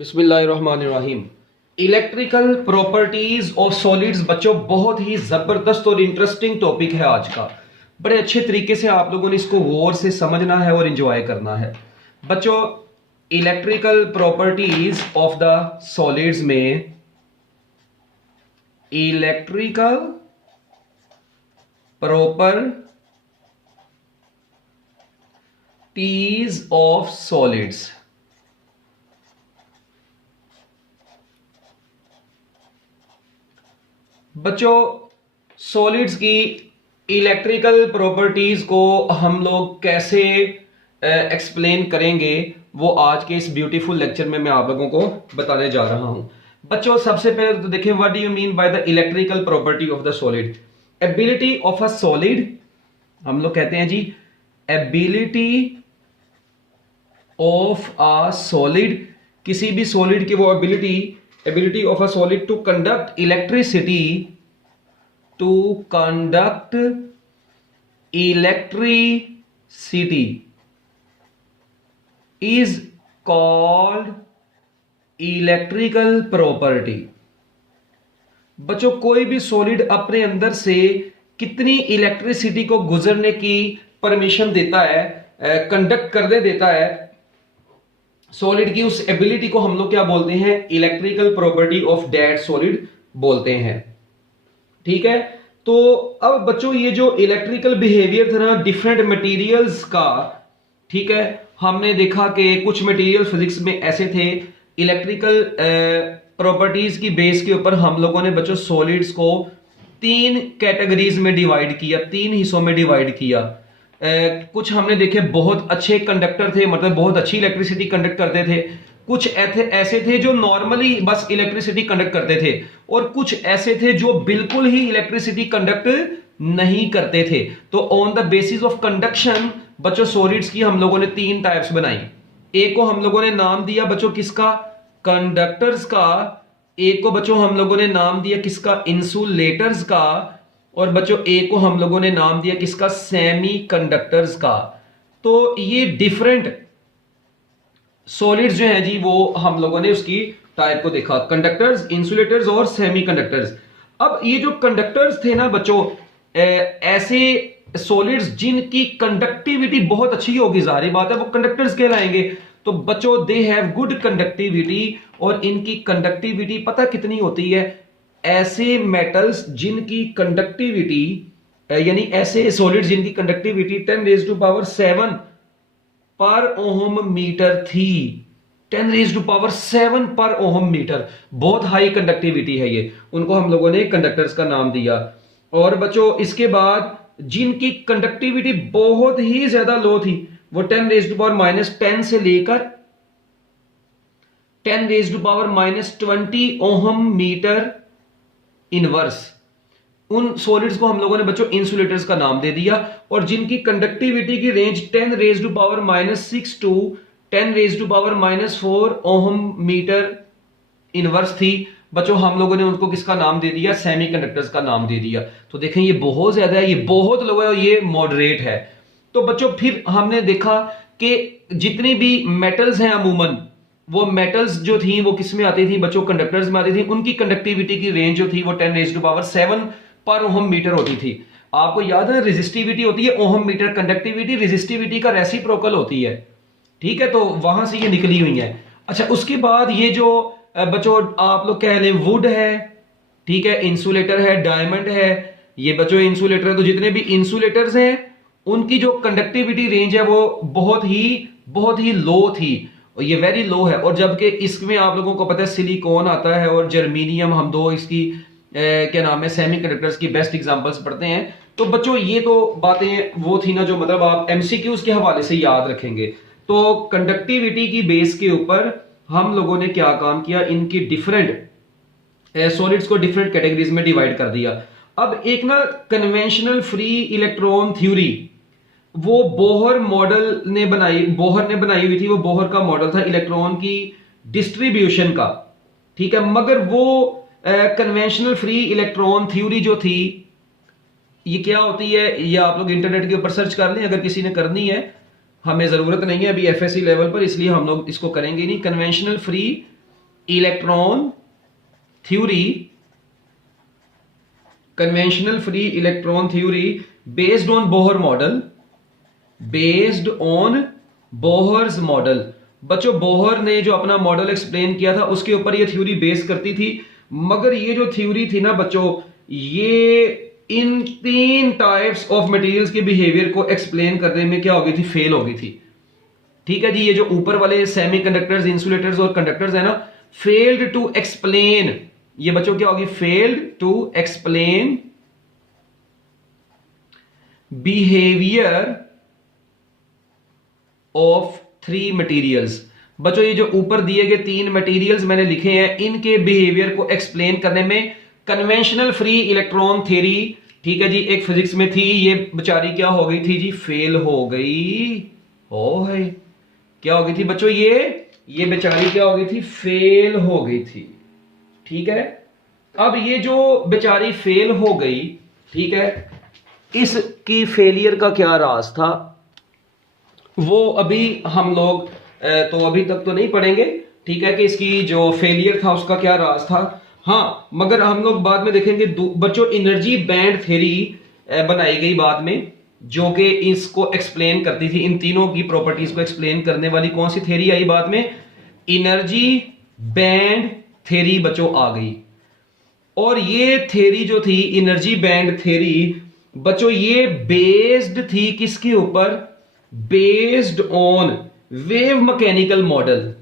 बिस्मिल्लाहिर्रहमानिर्रहीम। Electrical properties of solids बच्चों बहुत ही जबरदस्त और इंटरेस्टिंग टॉपिक है आज का। बड़े अच्छे तरीके से आप लोगों ने इसको गौर से समझना है और एंजॉय करना है। बच्चों, electrical properties of the solids में इलेक्ट्रिकल प्रॉपर्टीज ऑफ सॉलिड्स। बच्चों, सॉलिड्स की इलेक्ट्रिकल प्रॉपर्टीज को हम लोग कैसे एक्सप्लेन करेंगे वो आज के इस ब्यूटीफुल लेक्चर में मैं आप लोगों को बताने जा रहा हूं। बच्चों, सबसे पहले तो देखें what do you mean by the electrical property of the solid. Ability of a solid, हम लोग कहते हैं जी एबिलिटी ऑफ अ सॉलिड, किसी भी सॉलिड की वो ability of a solid to conduct electricity is called electrical property. बच्चों, कोई भी सॉलिड अपने अंदर से कितनी इलेक्ट्रिसिटी को गुजरने की परमिशन देता है, कंडक्ट करने देता है, सॉलिड की उस एबिलिटी को हम लोग क्या बोलते हैं? Electrical property of that solid बोलते हैं। ठीक है, तो अब बच्चों ये जो इलेक्ट्रिकल बिहेवियर था ना डिफरेंट मटेरियल्स का, ठीक है, हमने देखा कि कुछ मटेरियल फिजिक्स में ऐसे थे, इलेक्ट्रिकल प्रॉपर्टीज की बेस के ऊपर हम लोगों ने बच्चों सॉलिड्स को तीन कैटेगरीज में डिवाइड किया, तीन हिस्सों में डिवाइड किया। कुछ हमने देखे बहुत अच्छे कंडक्टर थे, मतलब बहुत अच्छी इलेक्ट्रिसिटी कंडक्ट करते थे। कुछ ऐसे थे जो नॉर्मली बस इलेक्ट्रिसिटी कंडक्ट करते थे, और कुछ ऐसे थे जो बिल्कुल ही इलेक्ट्रिसिटी कंडक्ट नहीं करते थे। तो on the basis of conduction बच्चों सॉलिड्स की हम लोगों ने तीन टाइप्स बनाई। एक को हम लोगों ने नाम दिया बच्चों किसका? कंडक्टर्स का। एक को बच्चों हम लोगों ने नाम दिया किसका? इंसुलेटर्स का। और बच्चों एक को हम लोगों ने नाम दिया किसका? सेमी कंडक्टर्स का। तो ये डिफरेंट सॉलिड्स जो है जी वो हम लोगों ने उसकी टाइप को देखा, कंडक्टर्स, इंसुलेटर्स और सेमी कंडक्टर्स। अब ये जो कंडक्टर्स थे ना बच्चों, ऐसे सॉलिड्स जिनकी कंडक्टिविटी बहुत अच्छी होगी, जाहिर बात है वो कंडक्टर्स कहलाएंगे। तो बच्चों दे हैव गुड कंडक्टिविटी, और इनकी कंडक्टिविटी पता कितनी होती है? ऐसे मेटल्स जिनकी कंडक्टिविटी, यानी ऐसे सॉलिड्स जिनकी कंडक्टिविटी 10⁻⁷ पर ओहम मीटर थी। 10⁻⁷ पर ओहम मीटर, बहुत हाई कंडक्टिविटी है ये, उनको हम लोगों ने कंडक्टर्स का नाम दिया। और बच्चों इसके बाद जिनकी कंडक्टिविटी बहुत ही ज्यादा लो थी, वो 10⁻⁻10 से लेकर 10⁻⁻20 ओहम मीटर इनवर्स, उन सॉलिड्स को हम लोगों ने बच्चों इंसुलेटर्स का नाम दे दिया। और जिनकी कंडक्टिविटी की range 10⁻⁻6 to 10⁻⁻4 ohm metre inverse थी, बच्चों हम लोगों ने उनको किसका नाम दे दिया? सेमी कंडक्टर्स का नाम दे दिया। तो देखें ये बहुत ज्यादा है, ये बहुत लो है और ये मॉडरेट है। तो बच्चों फिर हमने देखा कि जितनी भी मेटल्स हैं अमूमन, वो मेटल्स जो थी वो किस में आती थी बच्चों? कंडक्टर्स में आती थी। उनकी कंडक्टिविटी की रेंज जो थी वो 10⁻⁷ पर ओहम मीटर होती थी। आपको याद है रेजिस्टिविटी होती है ओहम मीटर, कंडक्टिविटी रेजिस्टिविटी का रेसिप्रोकल होती है। ठीक है, तो वहां से ये निकली हुई है। अच्छा, उसके बाद ये जो बच्चों आप लोग कह लें वुड है, ठीक है, इंसुलेटर है, डायमंड है, ये बच्चों इंसुलेटर है। तो जितने भी इंसुलेटर्स हैं उनकी जो कंडक्टिविटी रेंज है वो बहुत ही लो थी, और ये वेरी लो है। और जबकि इसमें आप लोगों को पता है सिलिकॉन आता है और जर्मीनियम, हम दो इसकी क्या नाम है सेमी कंडक्टर्स की बेस्ट एग्जांपल्स पढ़ते हैं। तो बच्चों ये तो बातें वो थी ना जो मतलब आप एमसीक्यूज के हवाले से याद रखेंगे। तो कंडक्टिविटी की बेस के ऊपर हम लोगों ने क्या काम किया? इनकी डिफरेंट सॉलिड्स को डिफरेंट कैटेगरीज में डिवाइड कर दिया। अब एक ना कन्वेंशनल फ्री इलेक्ट्रॉन थ्योरी, वो बोहर ने बनाई हुई थी। वो बोहर का मॉडल था इलेक्ट्रॉन की डिस्ट्रीब्यूशन का, ठीक है। मगर वो कन्वेंशनल फ्री इलेक्ट्रॉन थ्योरी जो थी, ये क्या होती है ये आप लोग इंटरनेट के ऊपर सर्च कर लें अगर किसी ने करनी है, हमें जरूरत नहीं है अभी एफएससी लेवल पर, इसलिए हम लोग इसको करेंगे नहीं। Conventional free electron theory, conventional free electron theory based on Bohr model, based on Bohr's model. बच्चों बोहर ने जो अपना मॉडल एक्सप्लेन किया था उसके ऊपर ये थ्योरी बेस करती थी, मगर ये जो थ्योरी थी ना बच्चों, ये इन 3 टाइप्स ऑफ मटेरियल्स के बिहेवियर को एक्सप्लेन करने में क्या हो गई थी, फेल हो गई थी। ठीक है जी, ये जो ऊपर वाले सेमीकंडक्टर्स, इंसुलेटर्स और कंडक्टर्स है ना, फेल्ड टू एक्सप्लेन, ये बच्चों क्या होगी, failed to explain behaviour of 3 materials. बच्चों ये जो ऊपर दिए गए 3 मटेरियल्स मैंने लिखे हैं, इनके बिहेवियर को एक्सप्लेन करने में कन्वेंशनल फ्री इलेक्ट्रॉन थ्योरी, ठीक है जी, एक फिजिक्स में थी, ये बेचारी क्या हो गई थी जी, फेल हो गई। ओ है क्या हो गई थी बच्चों, ये बेचारी क्या हो गई थी, फेल हो गई थी। ठीक है, अब ये जो बेचारी फेल हो गई, ठीक है, इसकी फेलियर का क्या राज था वो अभी हम लोग तो अभी तक तो नहीं पढ़ेंगे। ठीक है, कि इसकी जो फेलियर था उसका क्या राज था। हाँ, मगर हम लोग बाद में देखेंगे बच्चों, एनर्जी बैंड थ्योरी बनाई गई बाद में, जो कि इसको एक्सप्लेन करती थी, इन तीनों की प्रॉपर्टीज को एक्सप्लेन करने वाली कौन सी थ्योरी आई बाद में, एनर्जी बैंड थ्योरी बच्चों आ गई। और ये थ्योरी जो थी एनर्जी बैंड थ्योरी बच्चों, ये बेस्ड थी किसके ऊपर, based on wave mechanical model,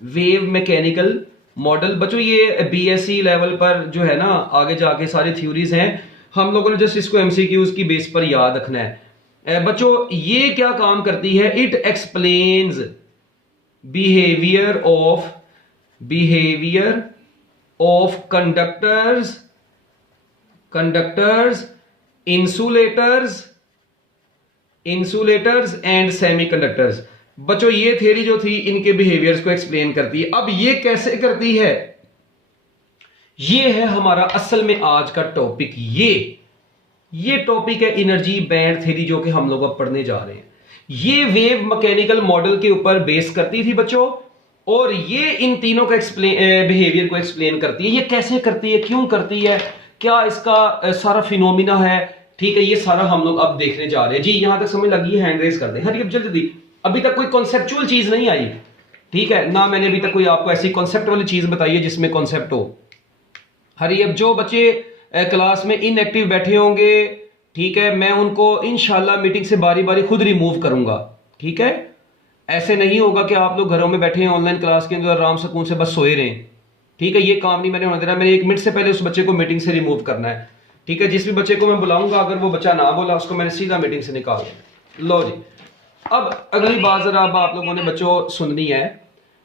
wave mechanical model. बच्चों ये बीएससी लेवल पर जो है ना, आगे जाके सारी थ्योरीज हैं, हम लोगों ने जस्ट इसको एमसीक्यूज की बेस पर याद रखना है। बच्चों ये क्या काम करती है, it explains behaviour of conductors, insulators and semiconductors. बच्चों ये थ्योरी जो थी इनके बिहेवियर्स को एक्सप्लेन करती है। अब ये कैसे करती है, ये है हमारा असल में आज का टॉपिक। ये टॉपिक है एनर्जी बैंड थ्योरी, जो कि हम लोग अब पढ़ने जा रहे हैं। ये वेव मैकेनिकल मॉडल के ऊपर बेस करती थी बच्चों, और ये इन तीनों का बिहेवियर को एक्सप्लेन करती है। ये कैसे करती है, क्यों करती है, क्या इसका सारा फिनोमिना है, ठीक है, ये सारा हम लोग अब देखने जा रहे हैं जी। यहां तक समझ लगी है, हैंड रेज कर दें। हरी अब जल्दी, अभी तक कोई कॉन्सेप्चुअल चीज नहीं आई, ठीक है ना, मैंने अभी तक कोई आपको ऐसी कॉन्सेप्ट वाली चीज बताई है जिसमें कॉन्सेप्ट हो। हरी अब जो बच्चे क्लास में इनएक्टिव बैठे होंगे, ठीक है, मैं उनको इंशाल्लाह मीटिंग से बारी बारी खुद रिमूव करूंगा। ठीक है, ऐसे नहीं होगा कि आप लोग घरों में बैठे हैं ऑनलाइन क्लास के अंदर आराम सुकून से बस सोए रहें। ठीक है, ये काम नहीं मैंने होने देना, मैंने 1 मिनट से पहले उस बच्चे को मीटिंग से रिमूव करना है। ठीक है, जिस भी बच्चे को मैं बुलाऊंगा, अगर वो बच्चा ना बोला उसको मैंने सीधा मीटिंग से निकाल दिया। लो जी, अब अगली बात जरा अब आप लोगों ने बच्चों सुननी है।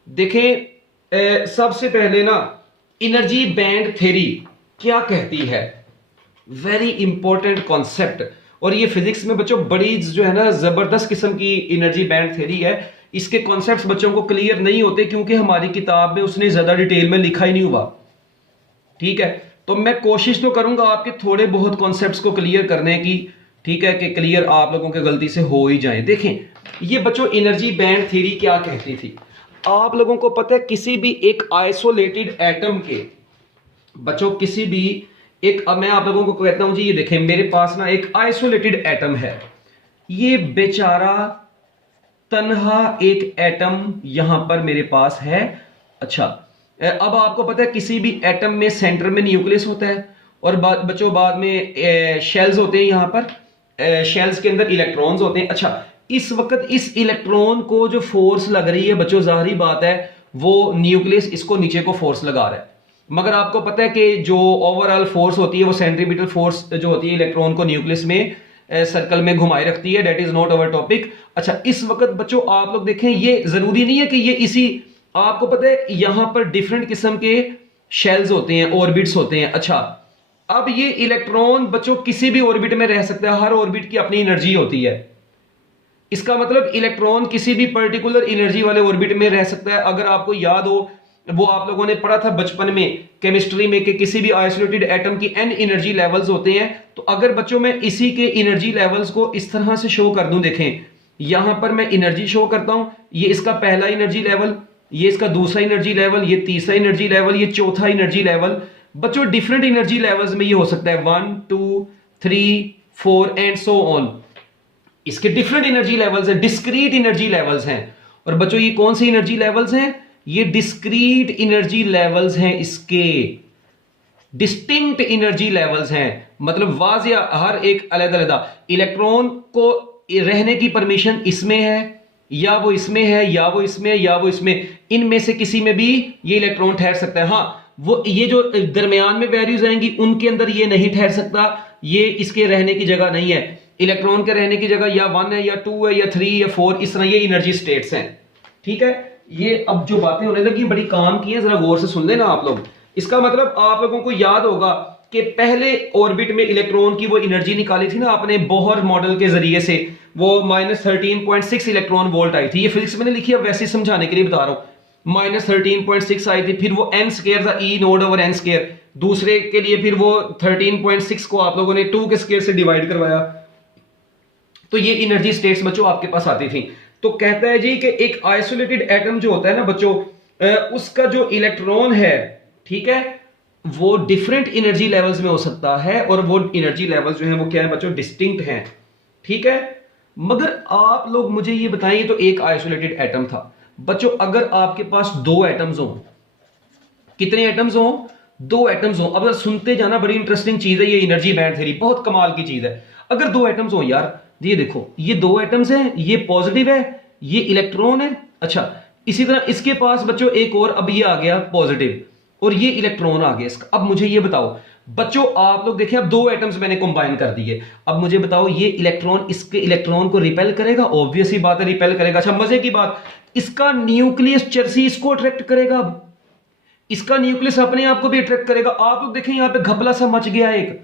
देखें, सबसे पहले ना एनर्जी बैंड थ्योरी क्या कहती है, वेरी इंपॉर्टेंट कॉन्सेप्ट। और ये फिजिक्स में बच्चों बड़ी जो है ना जबरदस्त किस्म की एनर्जी बैंड थ्योरी है। इसके कॉन्सेप्ट्स बच्चों को क्लियर नहीं होते क्योंकि हमारी किताब में उसने ज्यादा डिटेल में लिखा ही नहीं हुआ। ठीक है, तो मैं कोशिश तो करूंगा आपके थोड़े बहुत कॉन्सेप्ट्स को क्लियर करने की, ठीक है, कि क्लियर आप लोगों के गलती से हो ही जाए। देखें, ये बच्चों एनर्जी बैंड थ्योरी क्या कहती थी। आप लोगों को पता है किसी भी एक आइसोलेटेड एटम के, बच्चों किसी भी एक, अब मैं आप लोगों को कहता हूं जी, ये देखें मेरे पास ना एक आइसोलेटेड एटम है, ये बेचारा तन्हा एक एटम यहां पर मेरे पास है। अच्छा, अब आपको पता है किसी भी एटम में सेंटर में न्यूक्लियस होता है, और बच्चों बाद में शेल्स होते हैं, यहां पर शेल्स के अंदर इलेक्ट्रॉन्स होते हैं। अच्छा, इस वक्त इस इलेक्ट्रॉन को जो फोर्स लग रही है बच्चों, जाहिर बात है वो न्यूक्लियस इसको नीचे को फोर्स लगा रहा है, मगर आपको पता है कि जो ओवरऑल फोर्स होती है वो सेंट्रीपिटल फोर्स जो होती है इलेक्ट्रॉन को न्यूक्लियस में सर्कल में घुमाए रखती है। That is not our topic. अच्छा, इस वक्त बच्चों आप लोग देखें, ये जरूरी नहीं है कि ये इसी, आपको पता है यहां पर डिफरेंट किस्म के शेल्स होते हैं, ऑर्बिट्स होते हैं। अच्छा, अब ये इलेक्ट्रॉन बच्चों किसी भी ऑर्बिट में रह सकता है, हर ऑर्बिट की अपनी एनर्जी होती है। इसका मतलब इलेक्ट्रॉन किसी भी पर्टिकुलर एनर्जी वाले ऑर्बिट में रह सकता है। अगर आपको याद हो, वो आप लोगों ने पढ़ा था बचपन में केमिस्ट्री में कि किसी भी आइसोलेटेड एटम की n एनर्जी लेवल्स होते हैं। तो अगर बच्चों मैं इसी के एनर्जी लेवल्स को इस तरह से शो कर दूं, देखें यहां पर मैं एनर्जी शो करता हूं, ये इसका पहला एनर्जी लेवल, ये इसका दूसरा एनर्जी लेवल, ये तीसरा एनर्जी लेवल, ये चौथा एनर्जी लेवल। बच्चों डिफरेंट एनर्जी लेवल्स में ये हो सकता है 1 2 3 4 एंड सो ऑन। इसके डिफरेंट एनर्जी लेवल्स हैं, डिस्क्रीट एनर्जी लेवल्स हैं। और बच्चों ये कौन से एनर्जी लेवल्स हैं? ये डिस्क्रीट एनर्जी लेवल्स हैं, इसके डिस्टिंक्ट एनर्जी लेवल्स हैं। मतलब वाजिया हर एक अलग अलग। इलेक्ट्रॉन को रहने की परमिशन इसमें है, या वो इसमें है, या वो इसमें, या वो इसमें, इनमें से किसी में भी ये इलेक्ट्रॉन ठहर सकता है। हाँ, वो ये जो दरमियान में वैल्यूज आएंगी उनके अंदर ये नहीं ठहर सकता, ये इसके रहने की जगह नहीं है। इलेक्ट्रॉन के रहने की जगह या 1 है, या 2 है, या 3 या 4, इस तरह ये एनर्जी स्टेट्स हैं। ठीक है, ये अब जो बातें होने लगी बड़ी काम की हैं, जरा गौर से सुन लेना आप लोग। इसका मतलब आप लोगों को याद होगा कि पहले ऑर्बिट में इलेक्ट्रॉन की वो एनर्जी निकाली थी ना आपने बोहर मॉडल के जरिए से, वो -13.6 इलेक्ट्रॉन वोल्ट आई थी। ये फिजिक्स मैंने लिखी है, वैसे समझाने के लिए बता रहा हूं। -13.6 आई थी, फिर वो n स्क्वायर था, E node over n square. दूसरे के लिए फिर वो 13.6 को आप लोगों ने 2 के स्क्वायर से डिवाइड करवाया, तो ये एनर्जी स्टेट्स बच्चों आपके पास आती थी। तो कहता है जी कि एक आइसोलेटेड एटम जो होता है ना बच्चों, उसका जो इलेक्ट्रॉन है, ठीक है, वो डिफरेंट एनर्जी लेवल्स में हो सकता है, और वो एनर्जी लेवल्स जो है वो क्या है बच्चों? डिस्टिंक्ट हैं। ठीक है, मगर आप लोग मुझे ये बताइए, तो एक आइसोलेटेड एटम था बच्चों। अगर आपके पास 2 एटम्स हो, कितने एटम्स हो? 2 एटम्स हो। अब सुनते जाना, बड़ी इंटरेस्टिंग चीज है ये एनर्जी बैंड थ्योरी, बहुत कमाल की चीज है। अगर 2 एटम्स हो यार, ये देखो, ये 2 एटम्स हैं, ये पॉजिटिव है, ये इलेक्ट्रॉन है। अच्छा, इसी तरह इसके पास बच्चों एक और, अब ये आ गया पॉजिटिव, और ये इलेक्ट्रॉन आ गया इसका। अब मुझे ये बताओ बच्चों, आप लोग देखें, अब 2 एटम्स मैंने कंबाइन कर दिए। अब मुझे बताओ, ये इलेक्ट्रॉन इसके इलेक्ट्रॉन को रिपेल करेगा? ऑब्वियस ही बात है, रिपेल करेगा। अच्छा, मजे की बात, इसका न्यूक्लियस चर्सी इसको अट्रैक्ट करेगा। अब इसका न्यूक्लियस अपने आप को भी अट्रैक्ट करेगा। आप लोग देखें, यहां पे घपला सा मच गया एक।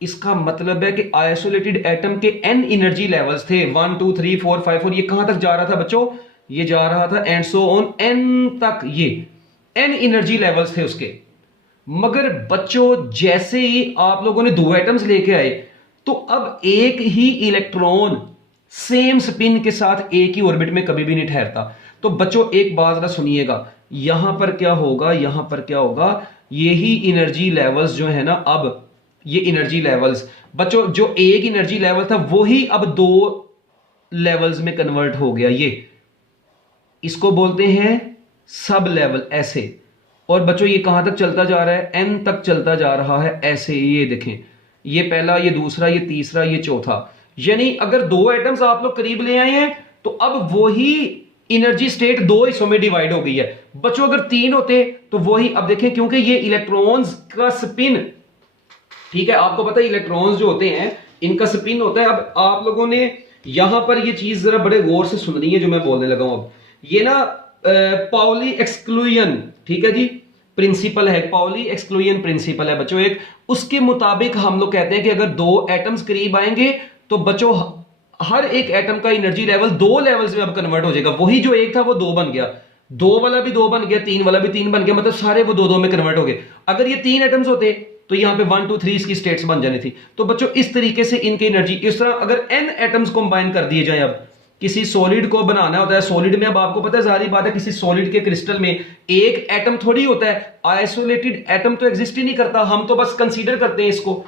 इसका मतलब है कि आइसोलेटेड एटम के n एनर्जी लेवल्स थे, 1 2 3 4 5 4। ये कहां तक जा रहा था बच्चों? ये जा रहा था एंड सो ऑन n तक, ये n एनर्जी लेवल्स थे उसके। मगर बच्चों जैसे ही आप लोगों ने 2 एटम्स लेके आए, तो अब एक ही इलेक्ट्रॉन सेम स्पिन के साथ एक ही ऑर्बिट में कभी भी नहीं ठहरता। तो बच्चों एक बात जरा सुनिएगा, यहां पर क्या होगा, यहां पर क्या होगा, यही एनर्जी लेवल्स जो है ना, अब ये एनर्जी लेवल्स बच्चों, जो एक एनर्जी लेवल था वही अब 2 लेवल्स में कन्वर्ट हो गया। ये इसको बोलते हैं सब लेवल, ऐसे। और बच्चों ये कहां तक चलता जा रहा है? n तक चलता जा रहा है, ऐसे। ये देखें, ये पहला, ये दूसरा, ये तीसरा, ये चौथा। यानी अगर 2 एटम्स आप लोग करीब ले आए हैं, तो अब वही एनर्जी स्टेट 2 हिस्सों में डिवाइड हो गई है। बच्चों अगर 3 होते तो वही, अब देखें, क्योंकि ये इलेक्ट्रॉन्स का स्पिन, ठीक है, आपको पता है इलेक्ट्रॉन्स जो होते हैं इनका स्पिन होता है। अब आप लोगों ने यहां पर ये चीज जरा बड़े गौर से सुननी है जो मैं बोलने लगा हूं। अब ये ना पाउली एक्सक्लूजन, ठीक है जी, प्रिंसिपल है, पाउली एक्सक्लूजन प्रिंसिपल है बच्चों एक। उसके मुताबिक हम लोग कहते हैं कि अगर 2 एटम्स करीब आएंगे, तो बच्चों हर एक एटम का एनर्जी लेवल 2 लेवल्स में अब कन्वर्ट हो जाएगा। वही जो 1 था वो 2 बन गया, 2 वाला भी 2 बन गया, 3 वाला भी 3 बन गया, मतलब सारे वो 2 में कन्वर्ट हो गए। अगर ये 3 एटम्स होते तो यहां पे 1 2 3 इसकी स्टेट्स बन जानी थी। तो बच्चों इस तरीके से इनकी एनर्जी, इस तरह अगर n एटम्स कंबाइन कर दिए जाए, अब किसी सॉलिड को बनाना होता है, सॉलिड में अब आपको पता है, जारी बात है, किसी सॉलिड के क्रिस्टल में एक एटम थोड़ी होता है, आइसोलेटेड एटम तो एग्जिस्ट ही नहीं करता, हम तो बस कंसीडर करते हैं इसको।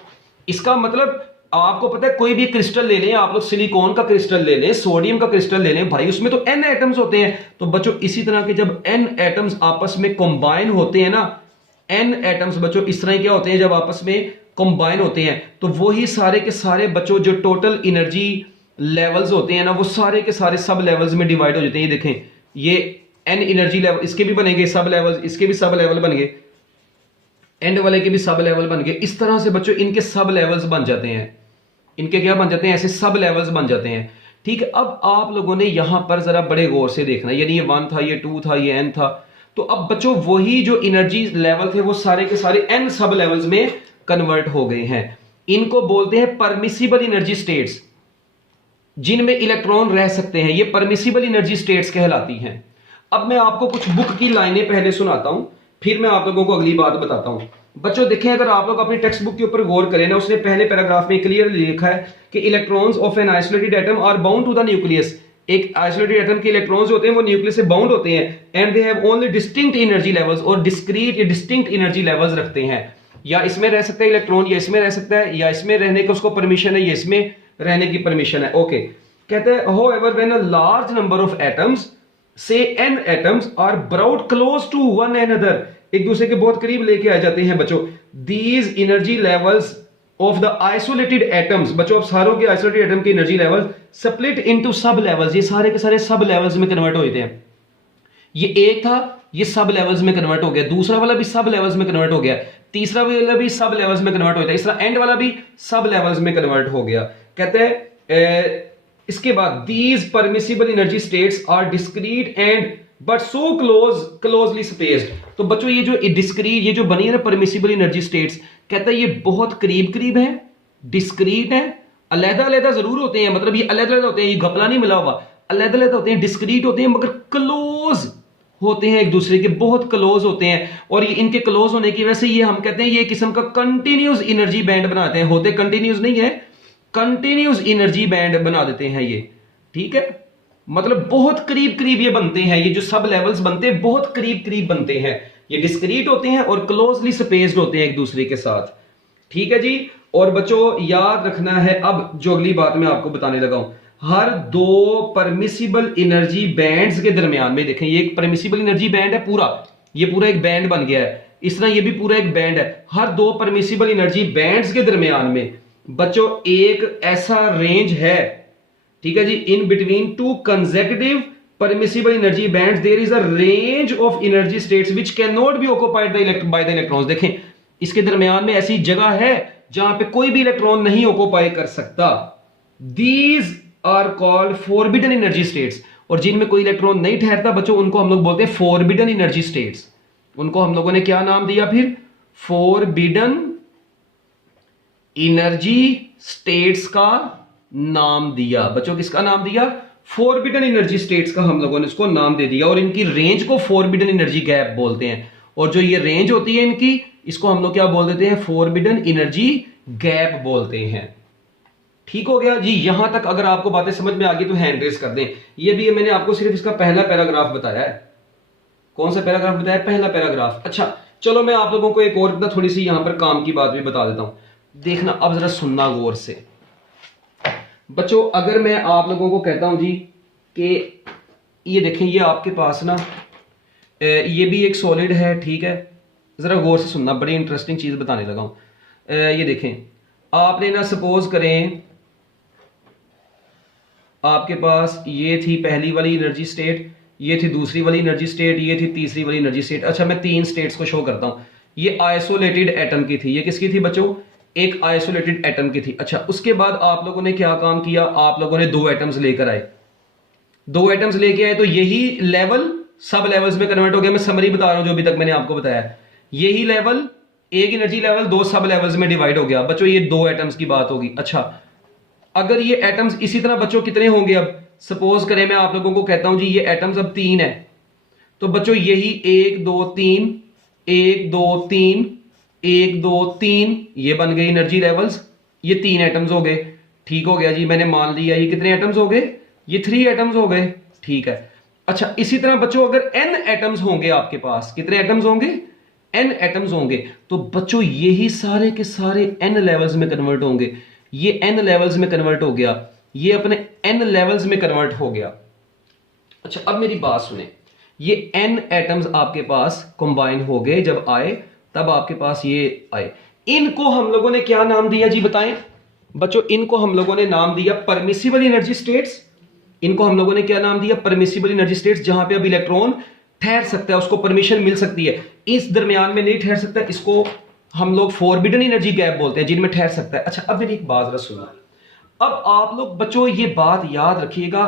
इसका मतलब आपको पता है, कोई भी क्रिस्टल ले लें आप लोग, सिलिकॉन का क्रिस्टल ले लें, सोडियम का क्रिस्टल ले लें, भाई उसमें तो n एटम्स होते हैं। तो बच्चों इसी तरह के जब n एटम्स आपस में कंबाइन होते हैं ना, n एटम्स बच्चों इस तरह क्या होते हैं, जब आपस में कंबाइन होते हैं, तो वही सारे के सारे बच्चों जो टोटल एनर्जी लेवल्स होते हैं ना, वो सारे के सारे सब लेवल्स में डिवाइड हो जाते हैं। ये देखें, ये n एनर्जी लेवल, इसके भी बनेंगे सब लेवल्स, इसके भी सब लेवल बन गए, एंड वाले के भी सब लेवल बन गए। इस तरह से बच्चों इनके सब लेवल्स बन जाते हैं। इनके क्या बन जाते हैं? ऐसे सब लेवल्स बन जाते हैं। ठीक है, अब आप लोगों ने यहां पर जरा बड़े गौर से देखना, यानी ये 1 था, ये 2 था, ये n था। तो अब बच्चों वही जो एनर्जी लेवल थे वो सारे के सारे n सब लेवल्स में कन्वर्ट हो गए हैं। इनको बोलते हैं परमिसिबल एनर्जी स्टेट्स, जिनमें इलेक्ट्रॉन रह सकते हैं। ये परमिसिबल एनर्जी स्टेट्स कहलाती हैं। अब मैं आपको कुछ बुक की लाइनें पहले सुनाता हूं, फिर मैं आप लोगों को अगली बात बताता हूं। बच्चों देखें, अगर आप लोग अपनी टेक्स्ट बुक के ऊपर गौर करें ना, उसने पहले पैराग्राफ में क्लियरली लिखा है कि electrons of an isolated atom are bound to the nucleus. एक आइसोलेटेड एटम के इलेक्ट्रॉन्स होते हैं वो न्यूक्लियस से बाउंड होते हैं and they have only distinct energy levels, और डिस्क्रीट या डिस्टिंक्ट एनर्जी लेवल्स रखते हैं। या इसमें रह सकता है इलेक्ट्रॉन, या इसमें रह सकता है, या इसमें रहने का उसको परमिशन है, या इसमें रहने की परमिशन है। ओके, कहते हैं however when a large number of atoms say n atoms are brought close to one another, एक दूसरे के बहुत करीब लेके आ जाते हैं बच्चों, these energy levels of the isolated atoms, बच्चों अब सारों के isolated atom के एनर्जी लेवल split into सब लेवल्स, ये सारे के सारे सब लेवल्स में कन्वर्ट हो जाते हैं। ये एक था, ये सब लेवल्स में कन्वर्ट हो गया, दूसरा वाला भी सब लेवल्स में कन्वर्ट हो गया, तीसरा वाला भी सब लेवल्स में कन्वर्ट हो गया, इसका एंड वाला भी सब लेवल्स में कन्वर्ट हो गया। कहते हैं इसके बाद these permissible energy states are discrete and but so closely spaced. तो बच्चों ये जो डिस्क्रीट, ये जो बनी है ना परमिसिबल एनर्जी स्टेट्स, कहता है ये बहुत करीब करीब है, डिस्क्रीट है, अलग अलग जरूर होते हैं, मतलब ये अलग अलग होते हैं, ये घपला नहीं मिला हुआ, अलग अलग होते हैं, डिस्क्रीट होते हैं, मगर क्लोज होते हैं, एक दूसरे के बहुत क्लोज होते हैं। और ये इनके क्लोज होने की वजह से ये हम कहते हैं ये किस्म का कंटिन्यूस एनर्जी बैंड बनाते हैं, होते कंटिन्यूस नहीं है, कंटिन्यूस एनर्जी बैंड बना देते हैं ये, ठीक है, मतलब बहुत करीब करीब ये बनते हैं, ये जो सब लेवल्स बनते हैं बहुत करीब करीब बनते हैं, ये डिस्क्रीट होते हैं और क्लोजली स्पेस्ड होते हैं एक दूसरे के साथ, ठीक है जी। और बच्चों याद रखना है, अब जो अगली बात मैं आपको बताने लगा हूं, हर दो परमिसिबल एनर्जी बैंड्स के दरमियान में, देखें ये एक परमिसिबल एनर्जी बैंड है पूरा, ये पूरा एक बैंड बन गया है, इस तरह ये भी पूरा एक बैंड है, हर दो परमिसिबल एनर्जी बैंड्स के दरमियान में बच्चों एक ऐसा रेंज है, ठीक है जी, in between two consecutive permissible energy bands there is a range of energy states which can not be occupied by the electrons. देखें इसके दरमियान में ऐसी जगह है जहां पे कोई भी इलेक्ट्रॉन नहीं ऑक्युपाई कर सकता, these are called forbidden energy states, और जिनमें कोई इलेक्ट्रॉन नहीं ठहरता बच्चों उनको हम लोग बोलते हैं फॉरबिडन एनर्जी स्टेट्स। उनको हम लोगों ने क्या नाम दिया फिर, फॉरबिडन एनर्जी स्टेट्स का नाम दिया बच्चों, किसका नाम दिया, फॉरबिडन एनर्जी स्टेट्स का हम लोगों ने इसको नाम दे दिया, और इनकी रेंज को फॉरबिडन एनर्जी गैप बोलते हैं, और जो ये रेंज होती है इनकी, इसको हम लोग क्या बोल देते हैं, फॉरबिडन एनर्जी गैप बोलते हैं। ठीक हो गया जी, यहां तक अगर आपको बातें समझ में आ गई तो हैंड रेज कर दें। ये भी मैंने आपको सिर्फ इसका पहला पैराग्राफ बताया है, कौन सा पैराग्राफ बताया, पहला पैराग्राफ। अच्छा चलो मैं आप लोगों को एक और थोड़ी सी यहां पर काम की बात भी बता देता हूं, देखना अब जरा सुनना गौर से बच्चों। अगर मैं आप लोगों को कहता हूं जी कि ये देखें ये आपके पास ना ये भी एक सॉलिड है, ठीक है, जरा गौर से सुनना, बड़ी इंटरेस्टिंग चीज बताने लगा हूं। ये देखें आपने ना सपोज करें आपके पास ये थी पहली वाली एनर्जी स्टेट, ये थी दूसरी वाली एनर्जी स्टेट, ये थी तीसरी वाली एनर्जी स्टेट। अच्छा मैं तीन स्टेट्स को शो करता हूं, ये आइसोलेटेड एटम की थी, ये किसकी थी बच्चों, एक आइसोलेटेड एटम की थी। अच्छा उसके बाद आप लोगों ने क्या काम किया, आप लोगों ने दो एटम्स लेकर आए, दो एटम्स लेके आए, तो यही लेवल सब लेवल्स में कन्वर्ट हो गया। मैं समरी बता रहा हूं जो अभी तक मैंने आपको बताया, यही लेवल एक एनर्जी लेवल दो सब लेवल्स में डिवाइड हो गया बच्चों, ये दो एटम्स की बात होगी। अच्छा अगर ये एटम्स इसी तरह बच्चों कितने होंगे, अब सपोज करें मैं आप लोगों को कहता हूं जी ये एटम्स अब तीन है, तो बच्चों यही एक दो तीन, एक दो तीन, एक दो तीन, ये बन गए एनर्जी लेवल्स, ये तीन एटम्स हो गए। ठीक हो गया जी, मैंने मान लिया ये कितने एटम्स हो गए, ये 3 एटम्स हो गए, ठीक है। अच्छा इसी तरह बच्चों अगर n एटम्स होंगे आपके पास, कितने एटम्स होंगे, n एटम्स होंगे, तो बच्चों यही सारे के सारे n लेवल्स में कन्वर्ट होंगे, ये n लेवल्स में कन्वर्ट हो गया, ये अपने n लेवल्स में कन्वर्ट हो गया। अच्छा अब मेरी बात सुने, ये n एटम्स आपके पास कंबाइन हो गए, जब आए तब आपके पास ये आए, इनको हम लोगों ने क्या नाम दिया जी बताएं बच्चों, इनको हम लोगों ने नाम दिया परमिसिबल एनर्जी स्टेट्स। इनको हम लोगों ने क्या नाम दिया, परमिसिबल एनर्जी स्टेट्स, जहां पे अब इलेक्ट्रॉन ठहर सकता है, उसको परमिशन मिल सकती है, इस दरमियान में नहीं ठहर सकता, इसको हम लोग फॉरबिडन एनर्जी गैप बोलते हैं, जिनमें ठहर सकता है। अच्छा अब मेरी एक बात जरा सुनो, अब आप लोग बच्चों ये बात याद रखिएगा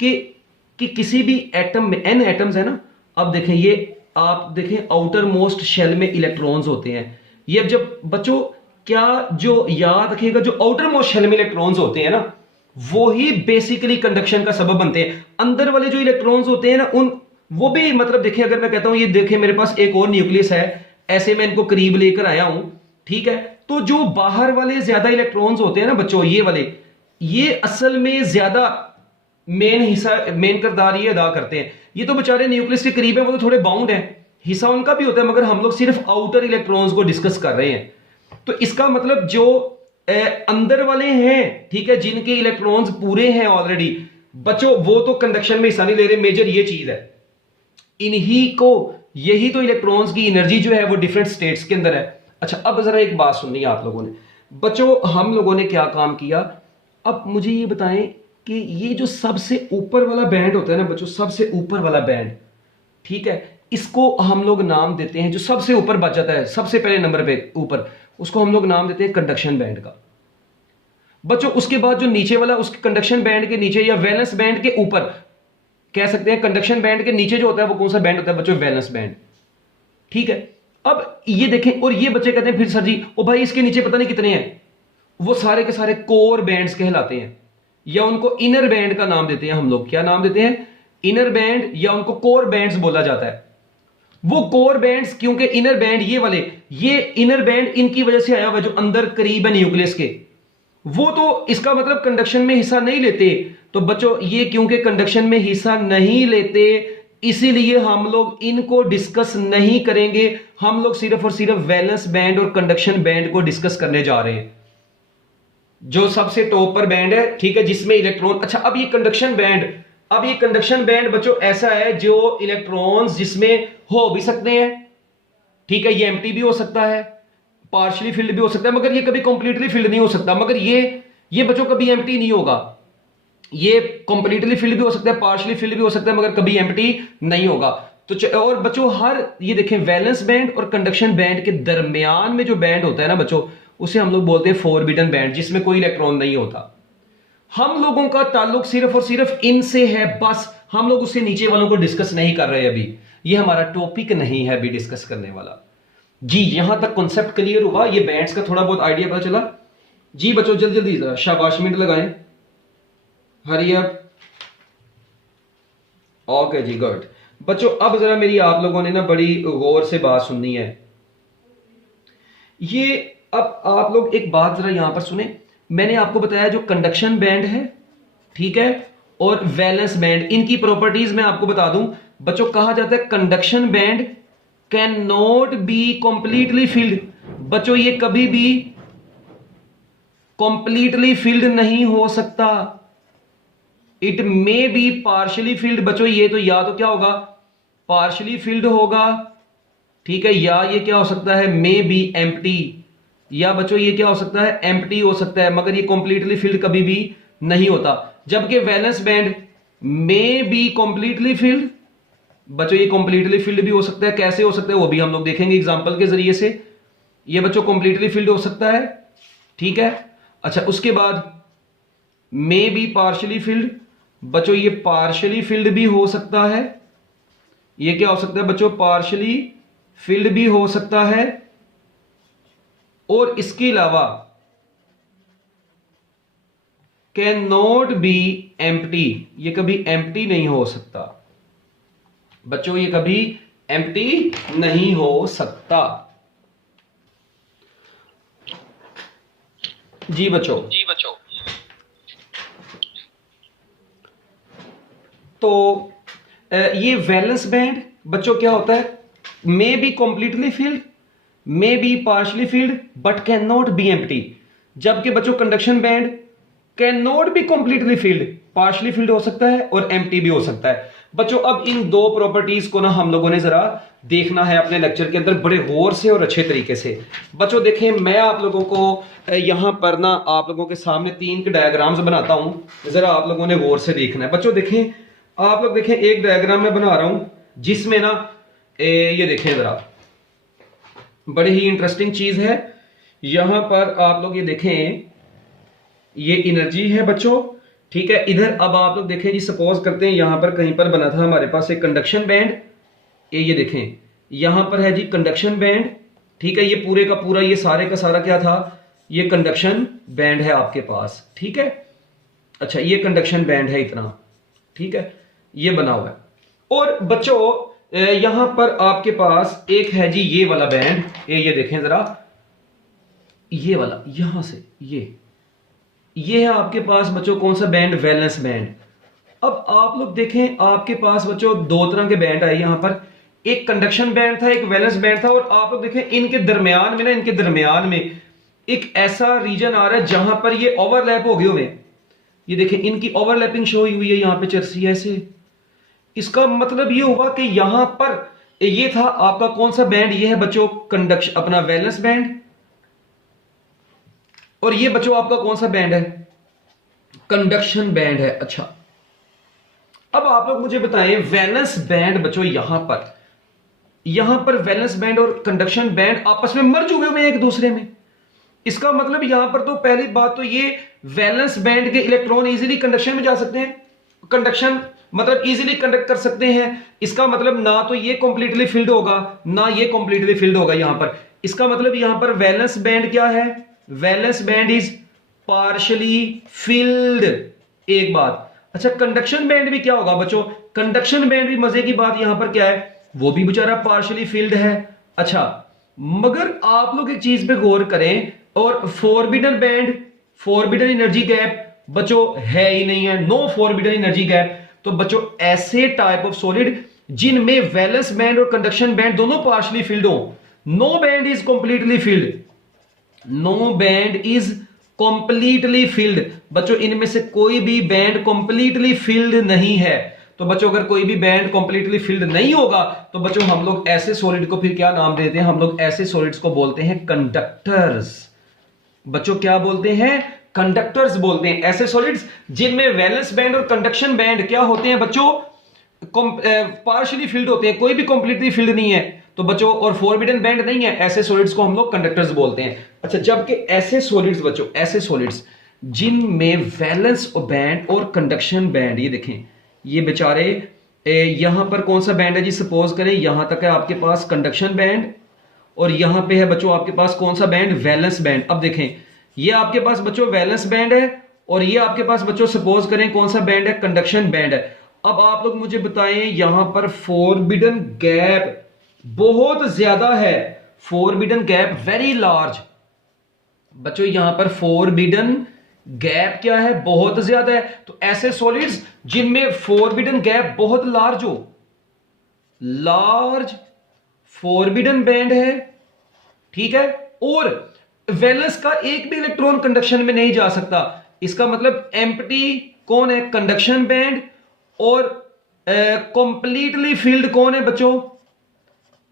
कि किसी भी एटम में n एटम्स है ना, अब देखें ये आप देखें आउटर मोस्ट शेल में इलेक्ट्रॉन्स होते हैं, ये अब जब बच्चों क्या जो याद रखिएगा, जो आउटर मोस्ट शेल में इलेक्ट्रॉन्स होते हैं ना, वो ही बेसिकली कंडक्शन का सबब बनते हैं। अंदर वाले जो इलेक्ट्रॉन्स होते हैं ना, उन वो भी मतलब देखिए, अगर मैं कहता हूं ये देखें मेरे पास एक और न्यूक्लियस है, ऐसे मैं इनको करीब लेकर आया हूं, ठीक है, तो जो बाहर वाले ज्यादा इलेक्ट्रॉन्स होते हैं ना बच्चों, ये वाले, ये असल में ज्यादा मेन हिस्सा, मेन किरदार ये अदा करते हैं। ये तो बेचारे न्यूक्लियस के करीब है, वो तो थोड़े बाउंड है, हिस्सा उनका भी होता है, मगर हम लोग सिर्फ आउटर इलेक्ट्रॉन्स को डिस्कस कर रहे हैं। तो इसका मतलब जो अंदर वाले हैं, ठीक है, जिनके इलेक्ट्रॉन्स पूरे हैं ऑलरेडी बच्चों, वो तो कंडक्शन में हिस्सा नहीं ले रहे। मेजर ये चीज है, इन्हीं को, यही तो इलेक्ट्रॉन्स की एनर्जी जो है वो डिफरेंट स्टेट्स के अंदर है। अच्छा, अब जरा एक बात सुननी है आप लोगों ने बच्चों, हम लोगों ने क्या काम किया। अब मुझे ये बताएं कि ये जो सबसे ऊपर वाला बैंड होता है ना बच्चों, सबसे ऊपर वाला बैंड, ठीक है, इसको हम लोग नाम देते हैं, जो सबसे ऊपर बच जाता है सबसे पहले नंबर पे ऊपर, उसको हम लोग नाम देते हैं कंडक्शन बैंड का बच्चों। उसके बाद जो नीचे वाला, उसके कंडक्शन बैंड के नीचे या वैलेंस बैंड के ऊपर, कह सकते हैं कंडक्शन बैंड के नीचे जो होता है वो कौन सा बैंड होता है बच्चों? वैलेंस बैंड, ठीक है। अब ये देखें, और ये बच्चे कहते हैं फिर सर जी ओ भाई इसके नीचे पता नहीं कितने हैं, वो सारे के सारे कोर बैंड्स कहलाते हैं, या उनको इनर बैंड का नाम देते हैं हम लोग। क्या नाम देते हैं? इनर बैंड, या उनको कोर बैंड्स बोला जाता है। वो कोर बैंड्स, क्योंकि इनर बैंड ये वाले, ये इनर बैंड इनकी वजह से आया हुआ जो अंदर करीब है न्यूक्लियस के, वो तो इसका मतलब कंडक्शन में हिस्सा नहीं लेते। तो बच्चों ये क्योंकि कंडक्शन में हिस्सा नहीं लेते, इसीलिए हम लोग इनको डिस्कस नहीं करेंगे। हम लोग सिर्फ और सिर्फ वैलेंस बैंड और कंडक्शन बैंड को डिस्कस करने जा रहे हैं, जो सबसे टॉप पर बैंड है, ठीक है, जिसमें इलेक्ट्रॉन। अच्छा, अब ये कंडक्शन बैंड, अब ये कंडक्शन बैंड बच्चों ऐसा है जो इलेक्ट्रॉन्स जिसमें हो भी सकते हैं, ठीक है, ये एम्प्टी भी हो सकता है, पार्शियली फिल्ड भी हो सकता है, मगर ये कभी कंप्लीटली फिल्ड नहीं हो सकता। मगर ये बच्चों कभी एम्प्टी नहीं होगा। ये कंप्लीटली फिल्ड भी हो सकता है, पार्शियली फिल्ड भी हो सकता है, मगर कभी एम्प्टी नहीं होगा। तो और बच्चों हर, ये देखें, वैलेंस बैंड और कंडक्शन बैंड के दरमियान में जो बैंड होता है ना बच्चों, उसे हम लोग बोलते हैं फॉरबिडन बैंड, जिसमें कोई इलेक्ट्रॉन नहीं होता। हम लोगों का ताल्लुक सिर्फ और सिर्फ इनसे है, बस हम लोग उससे नीचे वालों को डिस्कस नहीं कर रहे अभी, ये हमारा टॉपिक नहीं है अभी डिस्कस करने वाला। जी, यहां तक कॉन्सेप्ट क्लियर हुआ? ये बैंड्स का थोड़ा बहुत आइडिया पता चला? जी बच्चों जल्दी जल्दी जरा शाबाश मिनट लगाएं, हरी अप। ओके जी, गुड। बच्चों अब जरा मेरी आप लोगों ने ना बड़ी गौर से बात सुननी है। ये अब आप लोग एक बात जरा यहां पर सुने। मैंने आपको बताया जो कंडक्शन बैंड है, ठीक है, और वैलेंस बैंड, इनकी प्रॉपर्टीज मैं आपको बता दूं बच्चों। कहा जाता है conduction band can not be completely filled. बच्चों ये कभी भी कंप्लीटली फिल्ड नहीं हो सकता। It may be partially filled. बच्चों ये तो या तो क्या होगा? पार्शियली फिल्ड होगा, ठीक है, या ये क्या हो सकता है? May be empty. या बच्चों ये क्या हो सकता है? एम्प्टी हो सकता है, मगर ये कंप्लीटली फिल्ड कभी भी नहीं होता। जबकि valence band may be completely filled. बच्चों ये कंप्लीटली फिल्ड भी हो सकता है। कैसे हो सकता है वो भी हम लोग देखेंगे एग्जांपल के जरिए से। ये बच्चों कंप्लीटली फिल्ड हो सकता है, ठीक है। अच्छा, उसके बाद मे बी पार्शियली फिल्ड। बच्चों ये पार्शियली फिल्ड भी हो सकता है। ये क्या हो सकता है बच्चों? पार्शियली फिल्ड भी हो सकता है। और इसके अलावा कैन नॉट बी एम्प्टी। ये कभी एम्प्टी नहीं हो सकता बच्चों, ये कभी एम्प्टी नहीं हो सकता। जी बच्चों, तो ये वैलेंस बैंड बच्चों क्या होता है? May be completely filled, may be partially field, but can not B empty. जबकि बच्चों conduction band can not be completely filled, partially filled हो सकता है और एम्प्टी भी हो सकता है। बच्चों अब इन दो प्रॉपर्टीज को ना हम लोगों ने जरा देखना है अपने लेक्चर के अंदर बड़े गौर से और अच्छे तरीके से। बच्चों देखें, मैं आप लोगों को यहां पर ना आप लोगों के सामने 3 के डायग्राम्स बनाता हूं, जरा आप लोगों ने गौर से देखना है। बच्चों देखें, आप लोग देखें, एक डायग्राम मैं बना रहा हूं जिसमें ना ये देखें जरा, बड़ी ही इंटरेस्टिंग चीज है। यहां पर आप लोग ये देखें, ये एनर्जी है बच्चों, ठीक है। इधर अब आप लोग देखें जी, सपोज करते हैं यहां पर कहीं पर बना था हमारे पास एक कंडक्शन बैंड। ये देखें यहां पर है जी कंडक्शन बैंड, ठीक है। ये पूरे का पूरा, ये सारे का सारा क्या था? ये कंडक्शन बैंड है आपके पास, ठीक है। अच्छा, ये कंडक्शन बैंड है इतना, ठीक है, ये बना हुआ है। और बच्चों यहां पर आपके पास एक है जी ये वाला बैंड। ये देखें जरा, ये वाला, यहां से ये है आपके पास बच्चों कौन सा बैंड? Valence band. अब आप लोग देखें, आपके पास बच्चों दो तरह के बैंड आए यहां पर, एक कंडक्शन बैंड था, एक वैलेंस बैंड था, और आप लोग देखें इनके दरमियान में ना, इनके दरमियान में एक ऐसा रीजन आ रहा है जहां पर ये ओवरलैप हो गए हुए। ये देखें इनकी ओवरलैपिंग शो हुई है यहां पे चर्सी ऐसे। इसका मतलब ये हुआ कि यहां पर ये था आपका कौन सा बैंड, ये है बच्चों कंडक्शन अपना वैलेंस बैंड, और ये बच्चों आपका कौन सा बैंड है, कंडक्शन बैंड है। अच्छा, अब आप लोग मुझे बताएं वैलेंस बैंड बच्चों यहां पर वैलेंस बैंड और कंडक्शन बैंड आपस में मर्ज हुए हुए हैं एक दूसरे में। इसका मतलब यहां पर तो पहली बात तो ये वैलेंस बैंड के इलेक्ट्रॉन इजीली कंडक्शन में जा सकते हैं, कंडक्शन मतलब इजीली कंडक्ट कर सकते हैं। इसका मतलब ना तो ये कंप्लीटली फिल्ड होगा ना ये कंप्लीटली फिल्ड होगा यहां पर। इसका मतलब यहां पर वैलेंस बैंड क्या है, valence band is partially field, एक बात। अच्छा, कंडक्शन बैंड भी क्या होगा बच्चों, कंडक्शन बैंड भी मजे की बात यहां पर क्या है, वो भी बेचारा पार्शियली फिल्ड है। अच्छा, मगर आप लोग एक चीज पे गौर करें, और forbidden band, forbidden energy gap बच्चों है ही नहीं है, नो फॉरबिडन एनर्जी गैप। तो बच्चों ऐसे टाइप ऑफ सॉलिड जिनमें वैलेंस बैंड और कंडक्शन बैंड दोनों पार्शियली फिल्ड हो, no band is completely filled, no band is completely filled. बच्चों इनमें से कोई भी बैंड कंप्लीटली फिल्ड नहीं है। तो बच्चों अगर कोई भी बैंड कंप्लीटली फिल्ड नहीं होगा तो बच्चों हम लोग ऐसे सॉलिड को फिर क्या नाम देते हैं, हम लोग ऐसे सॉलिड्स को बोलते हैं कंडक्टर्स। बच्चों क्या बोलते हैं, कंडक्टर्स बोलते हैं ऐसे सॉलिड्स जिनमें वैलेंस बैंड और कंडक्शन बैंड क्या होते हैं बच्चों, पार्शियली फिल्ड होते हैं, कोई भी कंप्लीटली फिल्ड नहीं है। तो बच्चों और फॉरबिडन बैंड नहीं है, ऐसे सॉलिड्स को हम लोग कंडक्टर्स बोलते हैं। अच्छा, जबकि ऐसे सॉलिड्स बच्चों, ऐसे सॉलिड्स जिनमें वैलेंस बैंड और कंडक्शन बैंड, ये देखें ये बेचारे यहां पर कौन सा बैंड है जी, सपोज करें यहां तक है आपके पास कंडक्शन बैंड, और यहां पे है बच्चों आपके पास कौन सा बैंड, वैलेंस बैंड। अब देखें ये आपके पास बच्चों वैलेंस बैंड है, और ये आपके पास बच्चों सपोज करें कौन सा बैंड है, कंडक्शन बैंड है। अब आप लोग मुझे बताएं यहां पर फॉरबिडन गैप बहुत ज्यादा है, फॉरबिडन गैप वेरी लार्ज। बच्चों यहां पर फॉरबिडन गैप क्या है, बहुत ज्यादा है। तो ऐसे सॉलिड्स जिनमें फॉरबिडन गैप बहुत लार्ज हो, लार्ज फॉरबिडन बैंड है, ठीक है, और वैलेंस का एक भी इलेक्ट्रॉन कंडक्शन में नहीं जा सकता। इसका मतलब एम्प्टी कौन है, कंडक्शन बैंड, और कंप्लीटली फिल्ड कौन है बच्चों,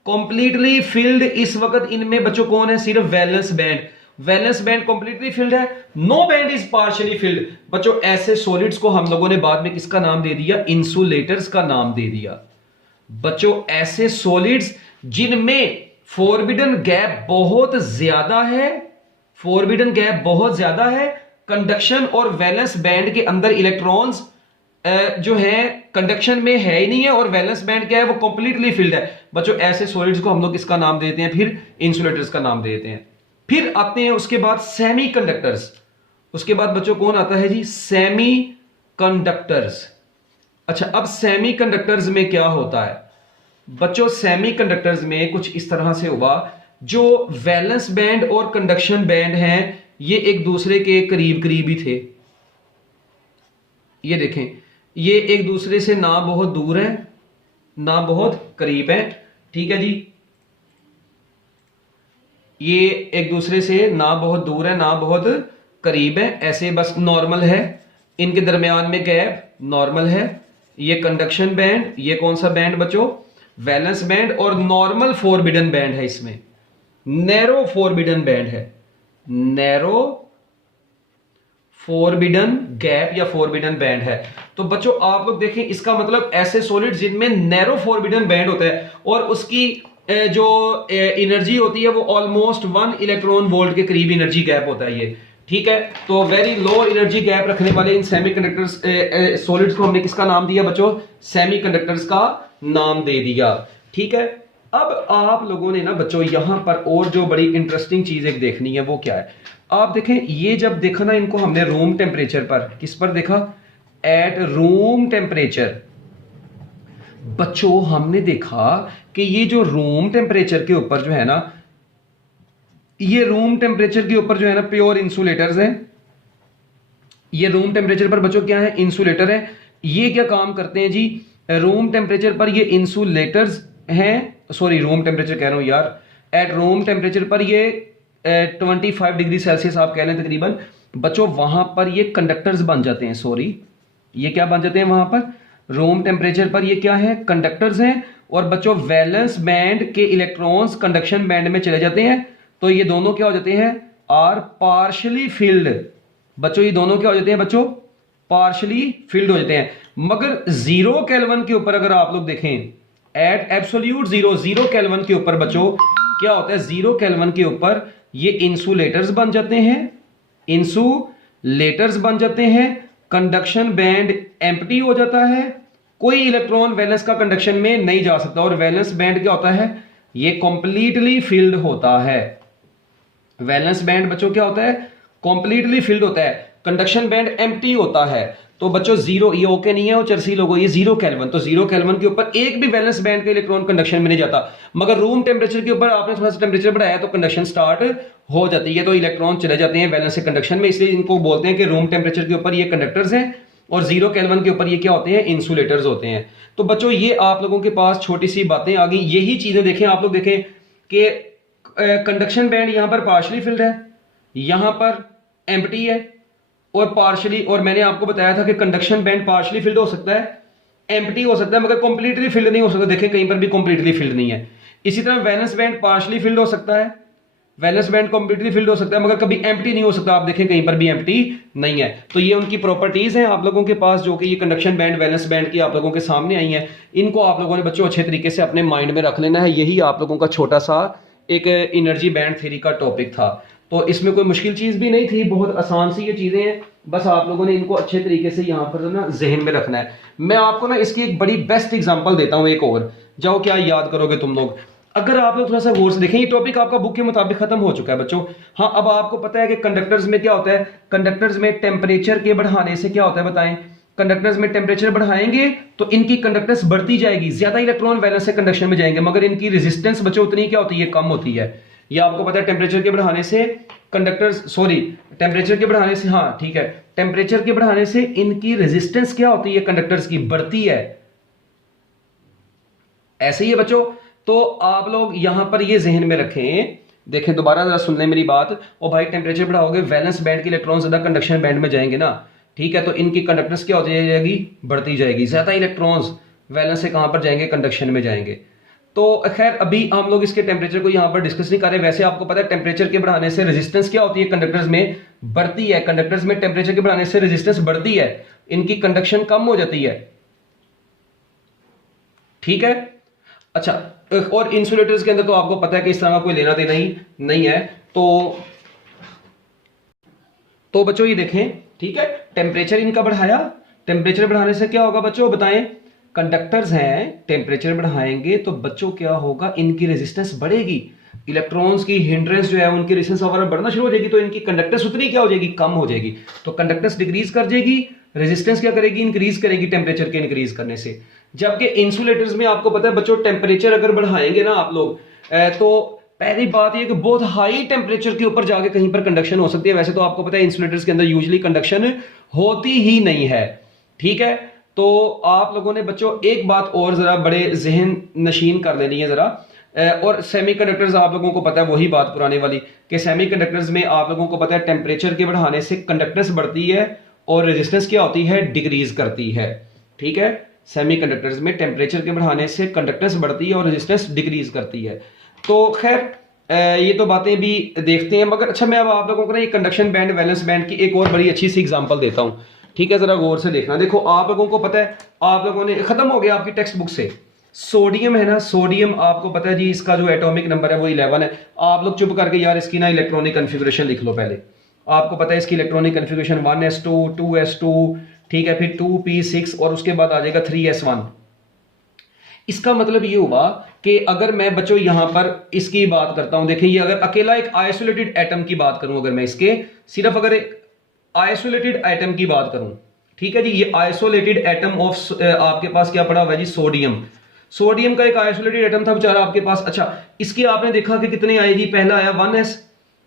कंप्लीटली फिल्ड इस वक्त इनमें बच्चों कौन है, सिर्फ valence band. Valence band completely filled है, no band is partially filled. बच्चों ऐसे सॉलिड्स को हम लोगों ने बाद में किसका नाम दे दिया, इंसुलेटर्स का नाम दे दिया। बच्चों ऐसे सॉलिड्स जिनमें फॉरबिडन गैप बहुत ज्यादा है, फॉरबिडन गैप बहुत ज्यादा है, कंडक्शन और वैलेंस बैंड के अंदर इलेक्ट्रॉन्स जो है कंडक्शन में है ही नहीं है, और वैलेंस बैंड क्या है, वो कंप्लीटली फिल्ड है। बच्चों ऐसे सॉलिड्स को हम लोग किसका नाम देते हैं, फिर इंसुलेटर्स का नाम देते हैं। फिर आते हैं उसके बाद सेमी कंडक्टर्स, उसके बाद बच्चों कौन आता है जी, सेमी कंडक्टर्स। अच्छा, अब सेमी कंडक्टर्स में क्या होता है बच्चों, सेमी कंडक्टर्स में कुछ इस तरह से हुआ, जो वैलेंस बैंड और कंडक्शन बैंड हैं ये एक दूसरे के करीब करीब ही थे। ये देखें ये एक दूसरे से ना बहुत दूर है ना बहुत करीब है, ठीक है जी, ये एक दूसरे से ना बहुत दूर है ना बहुत करीब है, ऐसे बस नॉर्मल है, इनके दरमियान में गैप नॉर्मल है। ये कंडक्शन बैंड, ये कौन सा बैंड बच्चों, वैलेंस बैंड, और नॉर्मल फॉरबिडन बैंड है, इसमें नैरो फॉरबिडन बैंड है, नैरो फॉरबिडन गैप या फॉरबिडन बैंड है। तो बच्चों आप लोग देखें इसका मतलब ऐसे सॉलिड जिनमें नैरो फॉरबिडन बैंड होता है और उसकी जो एनर्जी होती है वो ऑलमोस्ट 1 इलेक्ट्रॉन वोल्ट के करीब एनर्जी गैप होता है ये, ठीक है। तो वेरी लो एनर्जी गैप रखने वाले इन सेमीकंडक्टर्स सॉलिड्स को हमने किसका नाम दिया बच्चों, सेमीकंडक्टर्स का नाम दे दिया, ठीक है। अब आप लोगों ने ना बच्चों यहां पर और जो बड़ी इंटरेस्टिंग चीज एक देखनी है वो क्या है, आप देखें ये जब देखा ना इनको हमने रूम टेम्परेचर पर, किस पर देखा, एट रूम टेम्परेचर। बच्चों हमने देखा कि ये जो रूम टेम्परेचर के ऊपर जो है ना, ये रूम टेम्परेचर के ऊपर जो है ना, प्योर इंसुलेटर्स हैं। ये रूम टेम्परेचर पर बच्चों क्या है, इंसुलेटर है। ये क्या काम करते हैं जी, रूम टेम्परेचर पर ये इंसुलेटर्स हैं, सॉरी रूम टेम्परेचर कह रहा हूँ यार, एट रूम टेम्परेचर पर ये 25 डिग्री सेल्सियस आप कह लें तकरीबन बच्चों, वहां पर ये कंडक्टर्स बन जाते हैं, सॉरी ये क्या बन जाते हैं वहां पर, रूम टेम्परेचर पर ये क्या है, कंडक्टर्स हैं। और बच्चों वैलेंस बैंड के इलेक्ट्रॉन्स कंडक्शन बैंड में चले जाते हैं, तो ये दोनों क्या हो जाते हैं, आर पार्शली फिल्ड। बच्चों ये दोनों क्या हो जाते हैं बच्चों, पार्शली फिल्ड हो जाते हैं। मगर 0 केल्विन के ऊपर अगर आप लोग देखें, एट एब्सोल्यूट जीरो केल्विन के ऊपर बच्चों क्या होता है, 0 केल्विन के ऊपर ये इंसुलेटर्स बन जाते हैं, इंसुलेटर्स बन जाते हैं, कंडक्शन बैंड एम्प्टी हो जाता है, कोई इलेक्ट्रॉन वैलेंस का कंडक्शन में नहीं जा सकता। और वैलेंस बैंड क्या होता है, ये कंप्लीटली फिल्ड होता है। वैलेंस बैंड बच्चों क्या होता है, कंप्लीटली फिल्ड होता है, कंडक्शन बैंड एम्प्टी होता है। तो बच्चों 0, ये ओके नहीं है और चर्सी लोगों, ये 0 केल्विन, तो 0 केल्विन के ऊपर एक भी वैलेंस बैंड का इलेक्ट्रॉन कंडक्शन में नहीं जाता। मगर रूम टेम्परेचर के ऊपर आपने थोड़ा सा टेम्परेचर बढ़ाया तो कंडक्शन स्टार्ट हो जाती है, तो इलेक्ट्रॉन चले जाते हैं वैलेंस से कंडक्शन में, इसलिए इनको बोलते हैं कि रूम टेम्परेचर के ऊपर ये कंडक्टर्स हैं और 0 केल्विन के ऊपर ये क्या होते हैं, इंसुलेटर्स होते हैं। तो बच्चों ये आप लोगों के पास छोटी सी बातें आ गई, यही चीजें देखें आप लोग, देखें कि कंडक्शन बैंड यहां पर पार्शली फिल्ड है, यहां पर एम्प्टी है और पार्शली, और मैंने आपको बताया था कि कंडक्शन बैंड पार्शली फिल्ड हो सकता है, एम्प्टी हो सकता है, मगर कंप्लीटली फिल्ड नहीं हो सकता। देखें कहीं पर भी कंप्लीटली फिल्ड नहीं है। इसी तरह वैलेंस बैंड पार्शली फिल्ड हो सकता है, वैलेंस बैंड कंप्लीटली फिल्ड हो सकता है, मगर कभी एम्प्टी नहीं हो सकता। आप देखें कहीं पर भी एम्प्टी नहीं है। तो ये उनकी प्रॉपर्टीज हैं आप लोगों के पास, जो कि ये कंडक्शन बैंड वैलेंस बैंड की आप लोगों के सामने आई हैं। इनको आप लोगों ने बच्चों अच्छे तरीके से अपने माइंड में रख लेना है। यही आप लोगों का छोटा सा एक एनर्जी बैंड थ्योरी का टॉपिक था। तो इसमें कोई मुश्किल चीज भी नहीं थी, बहुत आसान सी ये चीजें हैं, बस आप लोगों ने इनको अच्छे तरीके से यहाँ पर ना जहन में रखना है। मैं आपको ना इसकी एक बड़ी बेस्ट एग्जांपल देता हूँ एक और, जाओ क्या याद करोगे तुम लोग। अगर आप लोग थोड़ा सा गौर से देखें, ये टॉपिक आपका बुक के मुताबिक खत्म हो चुका है बच्चों। हाँ, अब आपको पता है कि कंडक्टर्स में क्या होता है, कंडक्टर्स में टेम्परेचर के बढ़ाने से क्या होता है बताएं। कंडक्टर्स में टेम्परेचर बढ़ाएंगे तो इनकी कंडक्टेंस बढ़ती जाएगी, ज्यादा इलेक्ट्रॉन वैलेंस से कंडक्शन में जाएंगे, मगर इनकी रेजिस्टेंस बच्चों उतनी क्या होती है, कम होती है। ये आपको पता है टेम्परेचर के बढ़ाने से कंडक्टर्स, सॉरी टेम्परेचर के बढ़ाने से, हाँ ठीक है, टेम्परेचर के बढ़ाने से इनकी रेजिस्टेंस क्या होती है, कंडक्टर्स की बढ़ती है। ऐसे ही है बच्चों। तो आप लोग यहां पर ये जहन में रखें, देखें दोबारा जरा सुन लें मेरी बात। और भाई टेम्परेचर बढ़ाओगे, वैलेंस बैंड के इलेक्ट्रॉन ज्यादा कंडक्शन बैंड में जाएंगे ना, ठीक है, तो इनकी कंडक्टेंस क्या होती जाएगी, बढ़ती जाएगी। ज्यादा इलेक्ट्रॉन्स वैलेंस से कहां पर जाएंगे, कंडक्शन में जाएंगे। तो खैर अभी हम लोग इसके टेम्परेचर को यहां पर डिस्कस नहीं कर रहे। वैसे आपको पता है टेम्परेचर के बढ़ाने से रेजिस्टेंस क्या होती है, कंडक्टर्स में बढ़ती है। कंडक्टर्स में टेम्परेचर के बढ़ाने से रेजिस्टेंस बढ़ती है, इनकी कंडक्शन कम हो जाती है, ठीक है। अच्छा, और इंसुलेटर्स के अंदर तो आपको पता है कि इस तरह का कोई लेना देना ही नहीं है। तो बच्चों ये देखें, ठीक है, टेम्परेचर इनका बढ़ाया, टेम्परेचर बढ़ाने से क्या होगा बच्चों बताएं, कंडक्टर्स हैं, टेम्परेचर बढ़ाएंगे तो बच्चों क्या होगा, इनकी रेजिस्टेंस बढ़ेगी, इलेक्ट्रॉन्स की हिंड्रेंस जो है उनकी रेजिस्टेंस ओवरऑल बढ़ना शुरू हो जाएगी, तो इनकी कंडक्टेंस उतनी क्या हो जाएगी, कम हो जाएगी। तो कंडक्टेंस डिक्रीज कर जाएगी, रेजिस्टेंस क्या करेगी, इंक्रीज करेगी टेम्परेचर के इंक्रीज करने से। जबकि इंसुलेटर्स में आपको पता है बच्चों, टेम्परेचर अगर बढ़ाएंगे ना आप लोग, तो पहली बात ये कि बहुत हाई टेम्परेचर के ऊपर जाके कहीं पर कंडक्शन हो सकती है। वैसे तो आपको पता है इंसुलेटर्स के अंदर यूजुअली कंडक्शन होती ही नहीं है, ठीक है। तो आप लोगों ने बच्चों एक बात और जरा बड़े जहन नशीन कर लेनी है जरा, और सेमीकंडक्टर्स आप लोगों को पता है वही बात पुराने वाली, कि सेमीकंडक्टर्स में आप लोगों को पता है टेम्परेचर के बढ़ाने से कंडक्टेंस बढ़ती है और रेजिस्टेंस क्या होती है, डिक्रीज करती है, ठीक है। सेमीकंडक्टर्स में टेम्परेचर के बढ़ाने से कंडक्टेंस बढ़ती है और रेजिस्टेंस डिक्रीज करती है। तो खैर ये तो बातें भी देखते हैं, मगर अच्छा मैं अब आप लोगों को ना ये कंडक्शन बैंड वैलेंस बैंड की एक और बड़ी अच्छी सी एग्जांपल देता हूं, ठीक है, जरा गौर से देखना। देखो आप लोगों को पता है, आप लोगों ने खत्म हो गया आपकी टेक्स्ट बुक से, सोडियम है ना, सोडियम आपको पता है जी, इसका जो एटॉमिक नंबर है वो 11 है। आप लोग चुप करके यार इसकी ना इलेक्ट्रॉनिक कन्फिगरेशन लिख लो पहले। आपको पता है इसकी इलेक्ट्रॉनिक कन्फिगरेशन 1s2 2s2, ठीक है, फिर 2p6 और उसके बाद आ जाएगा 3s1। इसका मतलब ये हुआ कि अगर मैं बच्चों यहां पर इसकी बात करता हूं, देखिए ये अगर अकेला एक आइसोलेटेड एटम की बात करूं, अगर मैं इसके सिर्फ अगर एक आइसोलेटेड एटम की बात करूं, ठीक है जी, ये आइसोलेटेड एटम ऑफ आपके पास क्या पड़ा हुआ है जी, सोडियम। सोडियम का एक आइसोलेटेड एटम था बेचारा आपके पास। अच्छा, इसके आपने देखा कि कितने आए जी, पहला आया 1s,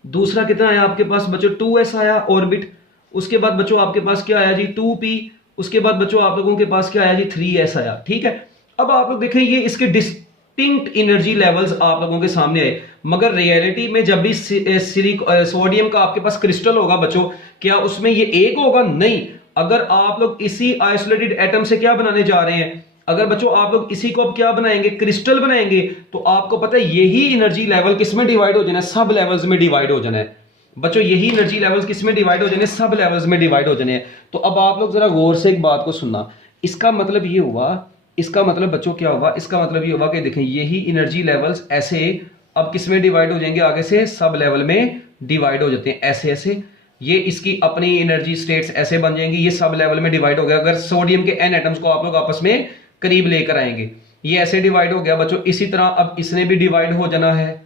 दूसरा कितना आया आपके पास बच्चों 2s आया ऑर्बिट, उसके बाद बच्चों आपके पास क्या आया जी 2p, उसके बाद बच्चों आप लोगों के पास क्या आया जी 3s आया। ठीक है, अब आप लोग देखें ये इसके डिस्टिंक्ट एनर्जी लेवल्स आप लोगों के सामने आए, मगर रियलिटी में जब भी सोडियम का आपके पास क्रिस्टल होगा बच्चों, क्या उसमें ये एक होगा? नहीं। अगर आप लोग इसी आइसोलेटेड एटम से क्या बनाने जा रहे हैं, अगर बच्चों आप लोग इसी को अब क्या बनाएंगे, क्रिस्टल बनाएंगे, तो आपको पता है यही एनर्जी लेवल किसमें डिवाइड हो जाना है, सब लेवल्स में डिवाइड हो जाना है बच्चों। यही एनर्जी लेवल्स किसमें डिवाइड हो जाने, सब लेवल्स में डिवाइड हो जाने हैं। तो अब आप लोग जरा गौर से एक बात को सुनना, इसका मतलब ये हुआ, इसका मतलब बच्चों क्या होगा, इसका मतलब ये होगा कि देखें यही एनर्जी लेवल्स ऐसे अब किसमें डिवाइड हो जाएंगे, आगे से सब लेवल में डिवाइड हो जाते हैं, ऐसे ऐसे। ये इसकी अपनी एनर्जी स्टेट्स ऐसे बन जाएंगी, ये सब लेवल में डिवाइड हो गया। अगर सोडियम के एन एटम्स को आप लोग आपस में करीब लेकर आएंगे, ये ऐसे डिवाइड हो गया बच्चों। इसी तरह अब इसने भी डिवाइड हो जाना है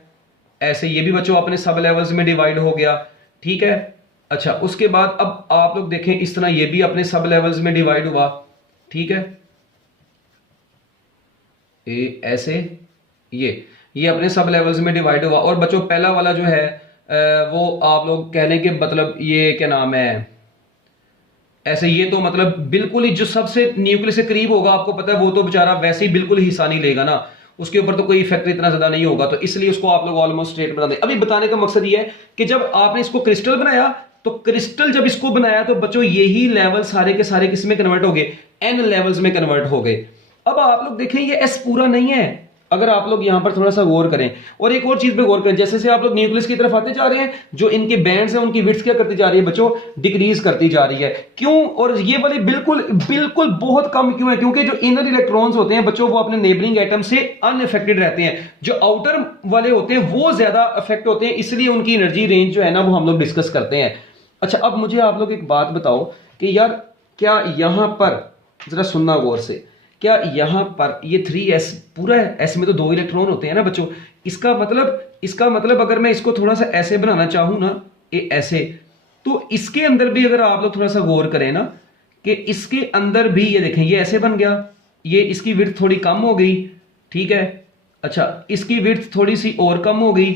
ऐसे, ये भी बच्चों अपने सब लेवल्स में डिवाइड हो गया। ठीक है, अच्छा उसके बाद अब आप लोग देखें इस तरह ये भी अपने सब लेवल्स में डिवाइड हुआ। ठीक है, ऐसे ये अपने सब लेवल्स में डिवाइड हुआ। और बच्चों पहला वाला जो है वो आप लोग कहने के मतलब ये क्या नाम है, ऐसे ये तो मतलब बिल्कुल ही जो सबसे न्यूक्लियस से करीब होगा, आपको पता है वो तो बेचारा वैसे ही बिल्कुल हिस्सा नहीं लेगा ना, उसके ऊपर तो कोई इफेक्ट इतना ज्यादा नहीं होगा, तो इसलिए उसको आप लोग ऑलमोस्ट स्ट्रेट बना दें। अभी बताने का मकसद ये है कि जब आपने इसको क्रिस्टल बनाया, तो क्रिस्टल जब इसको बनाया तो बच्चों यही लेवल सारे के सारे किस में कन्वर्ट हो गए, एन लेवल्स में कन्वर्ट हो गए। अब आप लोग देखें ये एस पूरा नहीं है, अगर आप लोग यहां पर थोड़ा सा गौर करें और एक और चीज पे गौर करें, जैसे जैसे आप लोग न्यूक्लियस की तरफ आते जा रहे हैं, जो इनके बैंड्स हैं उनकी विड्थ क्या करती जा रही है बच्चों, डिक्रीज करती जा रही है। क्यों? और ये वाली बिल्कुल बिल्कुल बहुत कम क्यों है? क्योंकि जो इनर इलेक्ट्रॉन्स होते हैं बच्चों वो अपने नेबरिंग एटम से अनअफेक्टेड रहते हैं, जो आउटर वाले होते हैं वो ज्यादा अफेक्ट होते हैं, इसलिए उनकी एनर्जी रेंज जो है ना वो हम लोग डिस्कस करते हैं। अच्छा अब मुझे आप लोग एक बात बताओ कि यार क्या यहां पर जरा सुनना गौर से, क्या यहां पर ये 3s पूरा है, एस में तो 2 इलेक्ट्रॉन होते हैं ना बच्चों, इसका मतलब अगर मैं इसको थोड़ा सा ऐसे बनाना चाहूं ना, ये ऐसे, तो इसके अंदर भी अगर आप लोग थोड़ा सा गौर करें ना कि इसके अंदर भी ये देखें ये ऐसे बन गया, ये इसकी विड्थ थोड़ी कम हो गई। ठीक है, अच्छा इसकी विड्थ थोड़ी सी और कम हो गई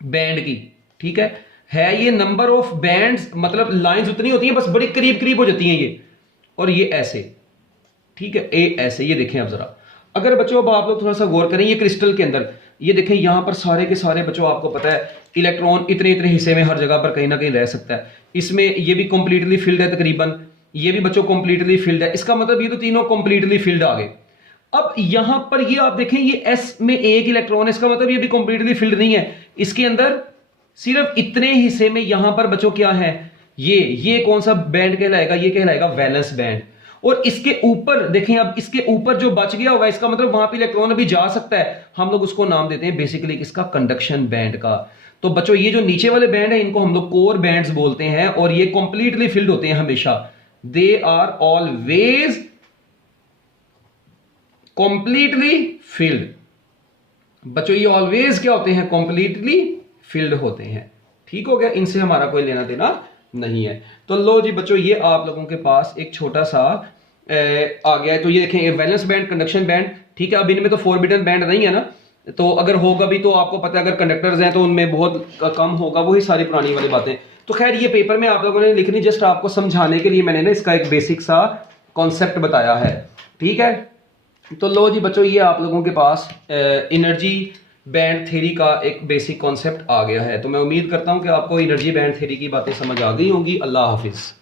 बैंड की। ठीक है ये नंबर ऑफ बैंड्स मतलब लाइंस उतनी होती हैं, बस बड़ी करीब करीब हो जाती हैं ये, और ये ऐसे। ठीक है, ए ऐसे, ये देखें अब जरा, अगर बच्चों अब आप लोग थोड़ा सा गौर करें ये क्रिस्टल के अंदर, ये देखें यहां पर सारे के सारे बच्चों आपको पता है इलेक्ट्रॉन इतने इतने हिस्से में हर जगह पर कहीं ना कहीं रह सकता है। इसमें ये भी कंप्लीटली फिल्ड है तकरीबन, ये भी बच्चों कंप्लीटली फिल्ड है, इसका मतलब ये तो तीनों कंप्लीटली फिल्ड आ गए। अब यहां पर ये आप देखें ये एस में एक इलेक्ट्रॉन है, इसका मतलब ये भी कंप्लीटली फिल्ड नहीं है, इसके अंदर सिर्फ इतने हिस्से में यहां पर बच्चों क्या है, ये कौन सा बैंड कहलाएगा, ये कहलाएगा वैलेंस बैंड। और इसके ऊपर देखें, अब इसके ऊपर जो बच गया होगा इसका मतलब वहां पे इलेक्ट्रॉन अभी जा सकता है, हम लोग उसको नाम देते हैं बेसिकली इसका कंडक्शन बैंड का। तो बच्चों ये जो नीचे वाले बैंड है इनको हम लोग कोर बैंड्स बोलते हैं, और ये कंप्लीटली फिल्ड होते हैं हमेशा, they are always completely filled. बच्चों ये ऑलवेज क्या होते हैं, कंप्लीटली फिल्ड होते हैं। ठीक हो गया, इनसे हमारा कोई लेना देना नहीं है। तो लो जी बच्चों ये आप लोगों के पास एक छोटा सा आ गया है। तो ये देखें वैलेंस बैंड, कंडक्शन बैंड। ठीक है, अब इनमें तो फॉरबिडन बैंड नहीं है ना, तो अगर होगा भी तो आपको पता है अगर कंडक्टर्स हैं तो उनमें बहुत कम होगा, वही सारी पुरानी वाली बातें। तो खैर ये पेपर में आप लोगों ने लिखनी, जस्ट आपको समझाने के लिए मैंने ना इसका एक बेसिक सा कॉन्सेप्ट बताया है। ठीक है, तो लो जी बच्चों ये आप लोगों के पास एनर्जी बैंड थ्योरी का एक बेसिक कॉन्सेप्ट आ गया है। तो मैं उम्मीद करता हूं कि आपको एनर्जी बैंड थ्योरी की बातें समझ आ गई होंगी। अल्लाह हाफिज।